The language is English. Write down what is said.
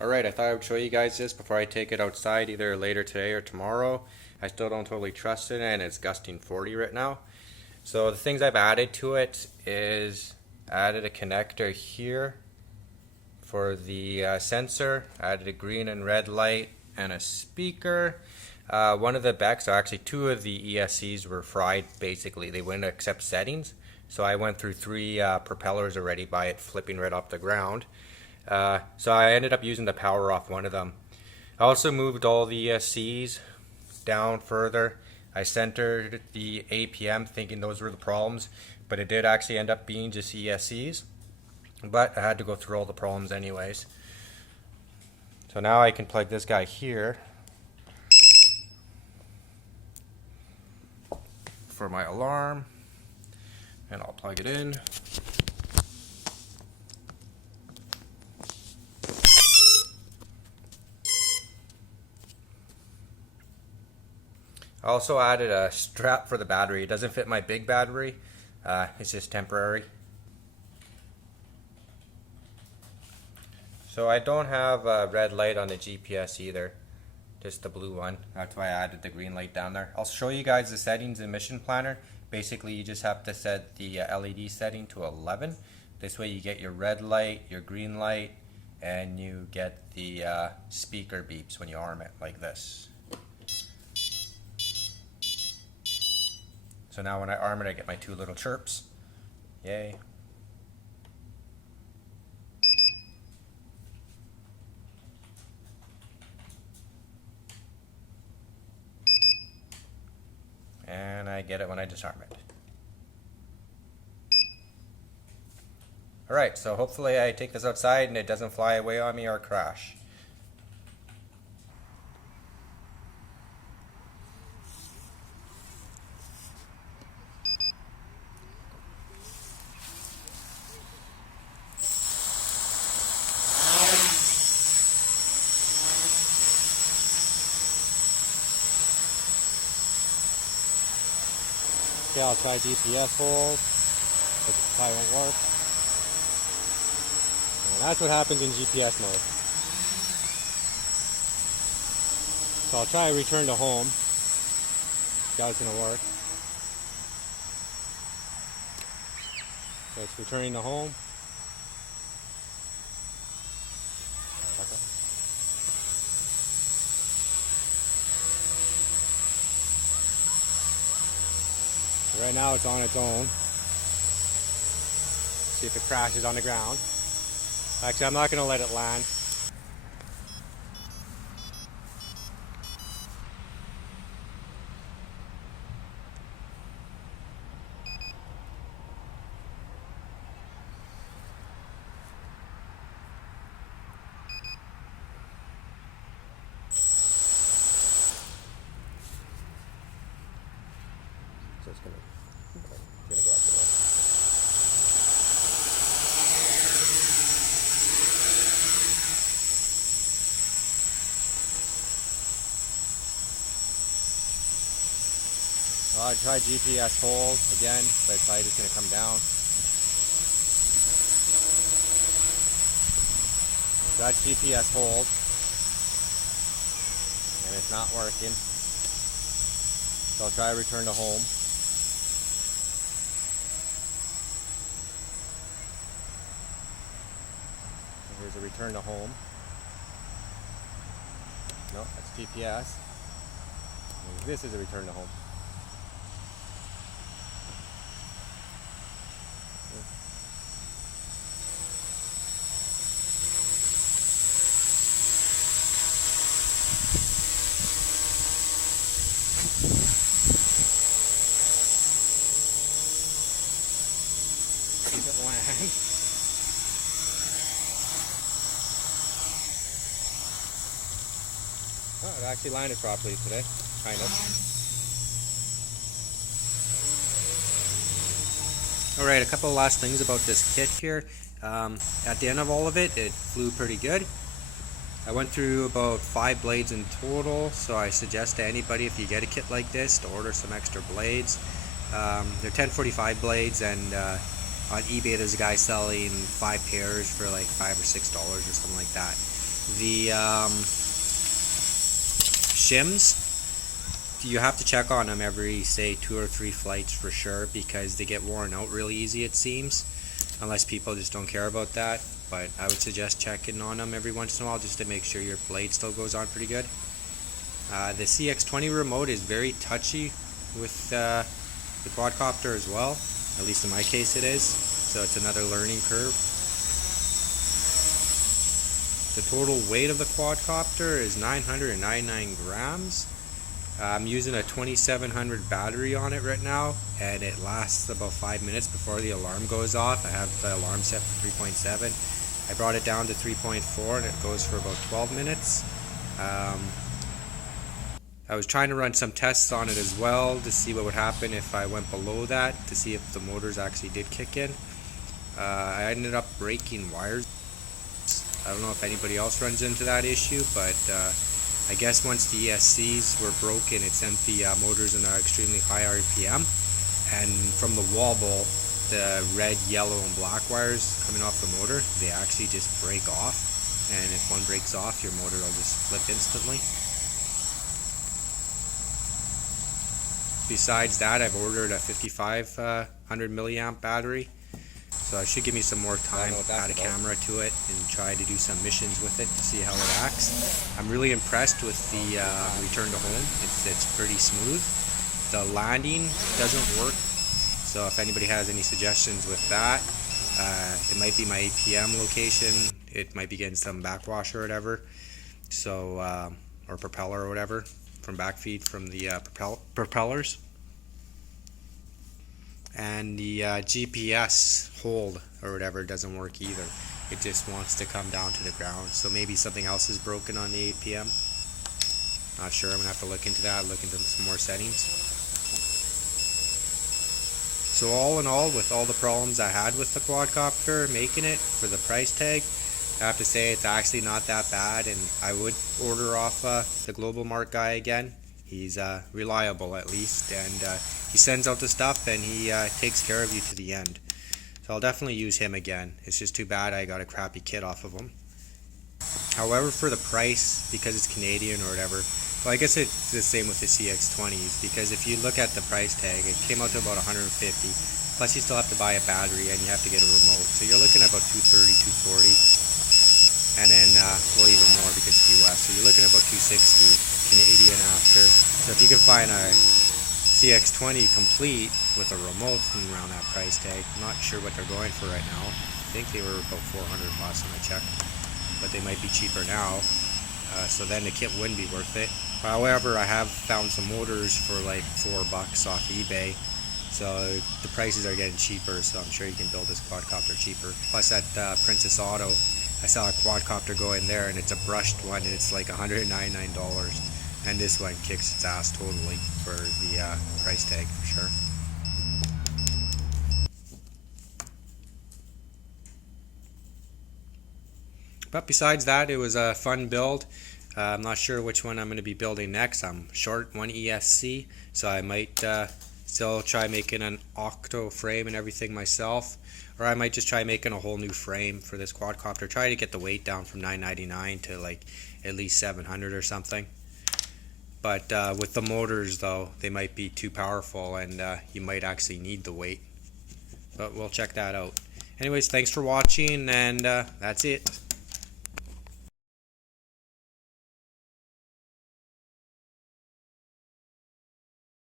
Alright, I thought I would show you guys this before I take it outside either later today or tomorrow. I still don't totally trust it and it's gusting 40 right now. So the things I've added to it is added a connector here for the sensor, added a green and red light and a speaker. One of the BECs, or actually two of the ESCs were fried basically. They wouldn't accept settings. So I went through three propellers already by it flipping right off the ground. So I ended up using the power off one of them. I also moved all the ESCs down further. I centered the APM thinking those were the problems, but it did actually end up being just ESCs. But I had to go through all the problems anyways. So now I can plug this guy here for my alarm, and I'll plug it in. I also added a strap for the battery. It doesn't fit my big battery. It's just temporary. So I don't have a red light on the GPS either, just the blue one. That's why I added the green light down there. I'll show you guys the settings in Mission Planner. Basically you just have to set the LED setting to 11. This way you get your red light, your green light, and you get the speaker beeps when you arm it like this. So now when I arm it, I get my two little chirps. Yay. And I get it when I disarm it. Alright, so hopefully I take this outside and it doesn't fly away on me or crash. Okay, I'll try GPS hold. It probably won't work. And that's what happens in GPS mode. So I'll try return to home. Doubt it's gonna work. So it's returning to home. Okay. Right now it's on its own. See if it crashes on the ground. Actually, I'm not going to let it land. So it's going to go out the door. I tried GPS hold again, but it's probably just going to come down. So that's GPS hold, and it's not working. So I'll try to return to home. Here's a return to home. No, that's GPS. And this is a return to home. Keep it land. Oh, it actually landed properly today, kind of. Alright, a couple of last things about this kit here. At the end of all of it, it flew pretty good. I went through about 5 blades in total, so I suggest to anybody, if you get a kit like this, to order some extra blades. They're 1045 blades, and on eBay there's a guy selling 5 pairs for like $5 or $6 or something like that. The shims, you have to check on them every, say, 2 or 3 flights for sure, because they get worn out really easy, it seems, unless people just don't care about that. But I would suggest checking on them every once in a while just to make sure your blade still goes on pretty good. The cx20 remote is very touchy with the quadcopter as well, at least in my case it is, so it's another learning curve. The total weight of the quadcopter is 999 grams. I'm using a 2700 battery on it right now, and it lasts about 5 minutes before the alarm goes off. I have the alarm set for 3.7. I brought it down to 3.4 and it goes for about 12 minutes. I was trying to run some tests on it as well to see what would happen if I went below that, to see if the motors actually did kick in. I ended up breaking wires. I don't know if anybody else runs into that issue, but I guess once the ESCs were broken, it sent the motors in an extremely high RPM, and from the wall bolt, the red, yellow, and black wires coming off the motor, they actually just break off, and if one breaks off, your motor will just flip instantly. Besides that, I've ordered a 5500 milliamp battery, so it should give me some more time to add a camera to it and try to do some missions with it to see how it acts. I'm really impressed with the return to home. It's pretty smooth. The landing doesn't work, so if anybody has any suggestions with that, it might be my APM location. It might be getting some backwash or whatever, so or propeller or whatever, from backfeed from the propellers. And the GPS hold or whatever doesn't work either. It just wants to come down to the ground, so maybe something else is broken on the APM. Not sure. I'm gonna have to look into that, look into some more settings. So all in all, with all the problems I had with the quadcopter making it for the price tag, I have to say it's actually not that bad, and I would order off the Global Mart guy again. He's reliable at least, and he sends out the stuff and he takes care of you to the end. So I'll definitely use him again. It's just too bad I got a crappy kit off of him. However, for the price, because it's Canadian or whatever, well, I guess it's the same with the cx20s, because if you look at the price tag, it came out to about 150, plus you still have to buy a battery and you have to get a remote, so you're looking at about 230, 240, and then well, even more because it's US, so you're looking at about 260 Canadian after. So if you can find a cx20 complete with a remote from around that price tag, I'm not sure what they're going for right now. I think they were about 400 last time I checked, but they might be cheaper now, so then the kit wouldn't be worth it. However, I have found some motors for like $4 off eBay, so the prices are getting cheaper, so I'm sure you can build this quadcopter cheaper. Plus at Princess Auto, I saw a quadcopter go in there and it's a brushed one and it's like $199, and this one kicks its ass totally for the price tag for sure. But besides that, it was a fun build. I'm not sure which one I'm going to be building next. I'm short one ESC, so I might still try making an octo frame and everything myself, or I might just try making a whole new frame for this quadcopter. Try to get the weight down from 999 to like at least 700 or something. But with the motors though, they might be too powerful and you might actually need the weight. But we'll check that out. Anyways, thanks for watching, and that's it.